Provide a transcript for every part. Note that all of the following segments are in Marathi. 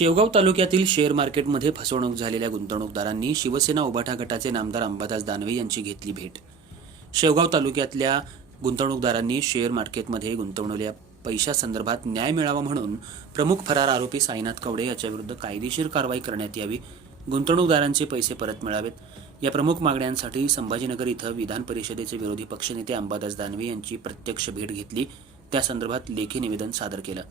शेवगाव तालुक्यातील शेअर मार्केटमध्ये फसवणूक झालेल्या गुंतवणूकदारांनी शिवसेना उभाटा गटाचे नामदार अंबादास दानवे यांची घेतली भेट। शेवगाव तालुक्यातल्या गुंतवणूकदारांनी शेअर मार्केटमध्ये गुंतवणुकलेल्या पैशासंदर्भात न्याय मिळावा म्हणून प्रमुख फरार आरोपी साईनाथ कवडे याच्याविरुद्ध कायदेशीर कारवाई करण्यात यावी, गुंतवणूकदारांचे पैसे परत मिळावेत या प्रमुख मागण्यांसाठी संभाजीनगर इथं विधान परिषदेचे विरोधी पक्षनेते अंबादास दानवे यांची प्रत्यक्ष भेट घेतली। त्या संदर्भात लेखी निवेदन सादर केलं।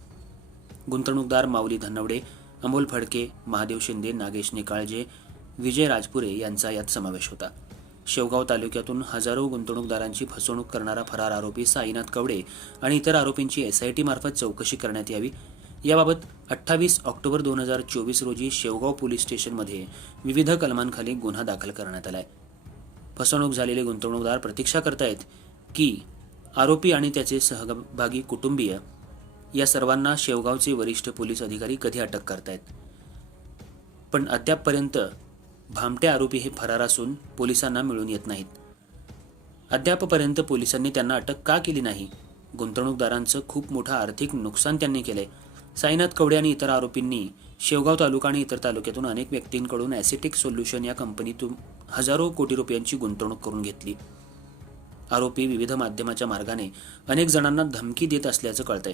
गुंतवणूकदार माऊली धनवडे, अमोल फडके, महादेव शिंदे, नागेश निकाळजे, विजय राजपुरे यांचा यात समावेश होता। शेवगाव तालुक्यातून हजारो गुंतवणूकदारांची फसवणूक करणारा फरार आरोपी साईनाथ कवडे आणि इतर आरोपींची SIT मार्फत चौकशी करण्यात यावी, याबाबत 28 ऑक्टोबर 2024 रोजी शेवगाव पोलीस स्टेशनमध्ये विविध कलमांखाली गुन्हा दाखल करण्यात आलाय। फसवणूक झालेले गुंतवणूकदार प्रतीक्षा करतायत की आरोपी आणि त्याचे सहभागी कुटुंबीय या सर्वांना शेवगावचे वरिष्ठ पोलीस अधिकारी कधी अटक करतायत, पण अद्यापपर्यंत भामटे आरोपी हे फरार असून पोलिसांना मिळून येत नाहीत। अद्यापपर्यंत पोलिसांनी त्यांना अटक का केली नाही? गुंतवणूकदारांचं खूप मोठं आर्थिक नुकसान त्यांनी केलंय। साईनाथ कवडे आणि इतर आरोपींनी शेवगाव तालुका आणि इतर तालुक्यातून अनेक व्यक्तींकडून ॲसेटिक सोल्युशन या कंपनीतून हजारो कोटी रुपयांची गुंतवणूक करून घेतली। आरोपी विविध माध्यमाच्या मार्गाने अनेक जणांना धमकी देत असल्याचं कळतंय।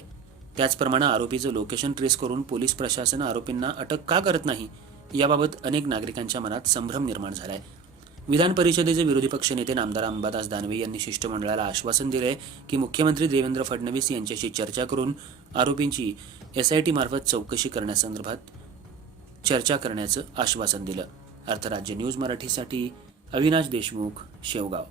त्याचप्रमाणे आरोपीचं लोकेशन ट्रेस करून पोलीस प्रशासन आरोपींना अटक का करत नाही याबाबत अनेक नागरिकांच्या मनात संभ्रम निर्माण झालाय। विधान परिषदेचे विरोधी पक्षनेते नामदार अंबादास दानवे यांनी शिष्टमंडळाला आश्वासन दिले की मुख्यमंत्री देवेंद्र फडणवीस यांच्याशी चर्चा करून आरोपींची SIT मार्फत चौकशी करण्यासंदर्भात चर्चा करण्याचं आश्वासन दिलं। अर्थराज्य न्यूज मराठीसाठी अविनाश देशमुख, शेवगाव।